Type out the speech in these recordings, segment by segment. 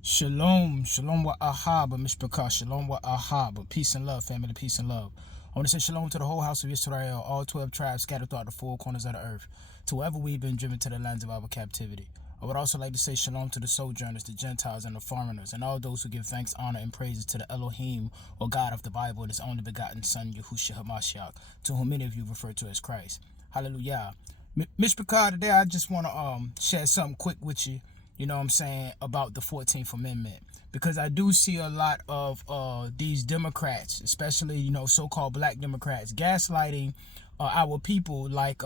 Shalom, shalom wa ahaba, mishpaka, shalom wa ahaba. Peace and love, family, peace and love. I want to say shalom to the whole house of Israel, all 12 tribes scattered throughout the four corners of the earth, to wherever we've been driven to the lands of our captivity. I would also like to say shalom to the sojourners, the Gentiles, and the foreigners, and all those who give thanks, honor, and praises to the Elohim, or God of the Bible, and his only begotten Son, Yahushua HaMashiach, to whom many of you refer to as Christ. Hallelujah. Mishpaka, today I just want to share something quick with you. You know what I'm saying, about the 14th Amendment. Because I do see a lot of these Democrats, especially, so-called black Democrats, gaslighting our people like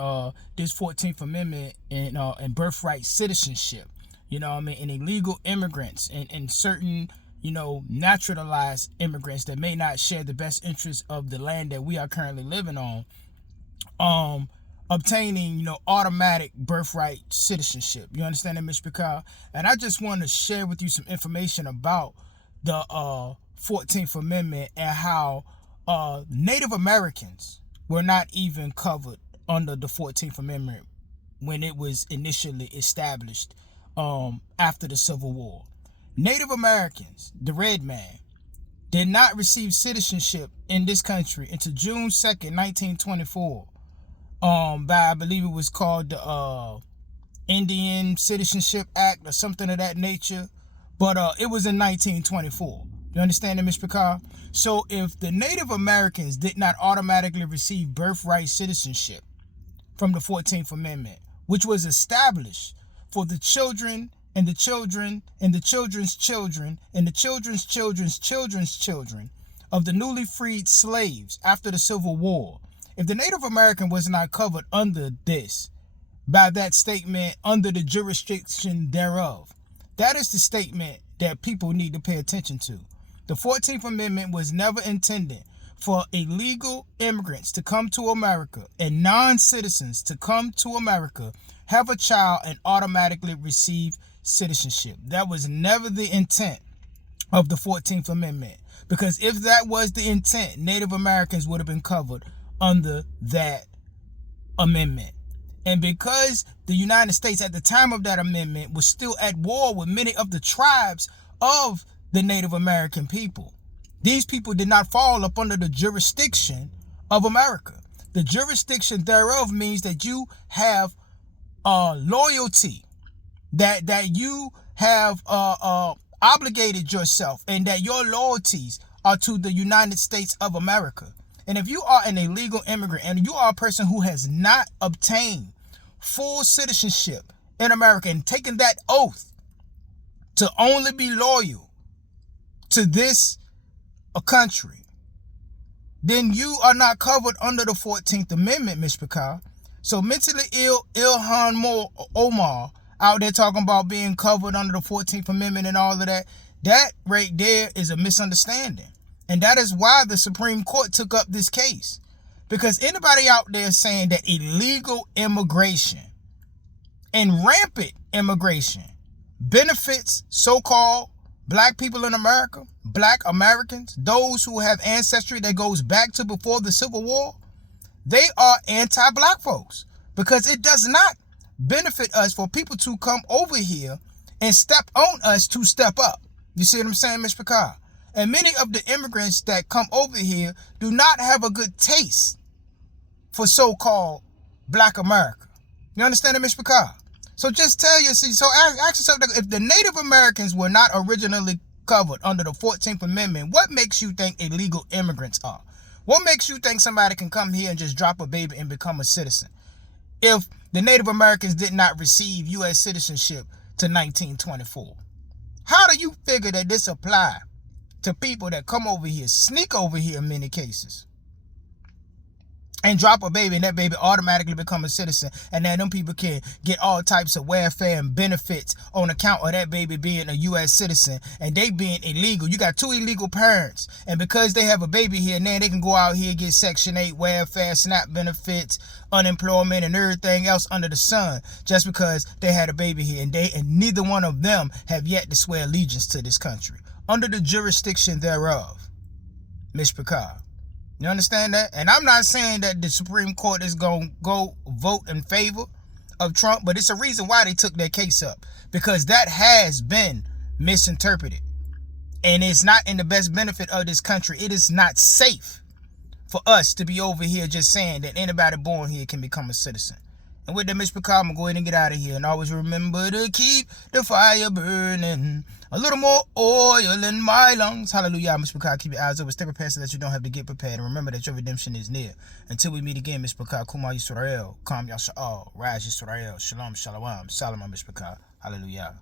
this 14th Amendment and birthright citizenship, you know what I mean, and illegal immigrants and certain, naturalized immigrants that may not share the best interests of the land that we are currently living on. Obtaining, automatic birthright citizenship. You understand that, Mr. Kyle? And I just want to share with you some information about the 14th Amendment and how Native Americans were not even covered under the 14th Amendment when it was initially established after the Civil War. Native Americans, the red man, did not receive citizenship in this country until June 2nd, 1924. By, I believe it was called the Indian Citizenship Act or something of that nature. But it was in 1924. You understand that, Mr. Carr? So if the Native Americans did not automatically receive birthright citizenship from the 14th Amendment, which was established for the children and the children and the children's children and the children's children's children's children of the newly freed slaves after the Civil War, if the Native American was not covered under this, by that statement, under the jurisdiction thereof, that is the statement that people need to pay attention to. The 14th Amendment was never intended for illegal immigrants to come to America and non-citizens to come to America, have a child, and automatically receive citizenship. That was never the intent of the 14th Amendment. Because if that was the intent, Native Americans would have been covered under that amendment. And because the United States at the time of that amendment was still at war with many of the tribes of the Native American people, these people did not fall up under the jurisdiction of America. The jurisdiction thereof means that you have loyalty, that you have obligated yourself, and that your loyalties are to the United States of America. And if you are an illegal immigrant and you are a person who has not obtained full citizenship in America and taken that oath to only be loyal to this country, then you are not covered under the 14th Amendment, Mr. Kyle. So mentally ill Ilhan Omar out there talking about being covered under the 14th Amendment and all of that, that right there is a misunderstanding. And that is why the Supreme Court took up this case. Because anybody out there saying that illegal immigration and rampant immigration benefits so-called black people in America, black Americans, those who have ancestry that goes back to before the Civil War, they are anti-black folks. Because it does not benefit us for people to come over here and step on us to step up. You see what I'm saying, Mr. Picard? And many of the immigrants that come over here do not have a good taste for so-called black America. You understand that, Mr. Picard? So just tell yourself, so ask yourself, if the Native Americans were not originally covered under the 14th Amendment, what makes you think illegal immigrants are? What makes you think somebody can come here and just drop a baby and become a citizen? If the Native Americans did not receive U.S. citizenship to 1924. How do you figure that this applies to people that come over here, sneak over here in many cases, and drop a baby, and that baby automatically become a citizen, and then them people can get all types of welfare and benefits on account of that baby being a U.S. citizen and they being illegal? You got two illegal parents, and because they have a baby here, now they can go out here and get Section 8 welfare, SNAP benefits, unemployment, and everything else under the sun, just because they had a baby here, and neither one of them have yet to swear allegiance to this country under the jurisdiction thereof. Miss Picard. You understand that? And I'm not saying that the Supreme Court is going to go vote in favor of Trump, but it's a reason why they took that case up. Because that has been misinterpreted. And it's not in the best benefit of this country. It is not safe for us to be over here just saying that anybody born here can become a citizen. And with that, Mr. Picard, I'm going to go ahead and get out of here. And always remember to keep the fire burning. A little more oil in my lungs. Hallelujah, Mr. Picard. Keep your eyes open. Stay prepared so that you don't have to get prepared. And remember that your redemption is near. Until we meet again, Mr. Picard. Kuma Yisrael. Kam Yasha'al. Rise Yisrael. Shalom, Shalom. Salam, Mr. Picard. Hallelujah.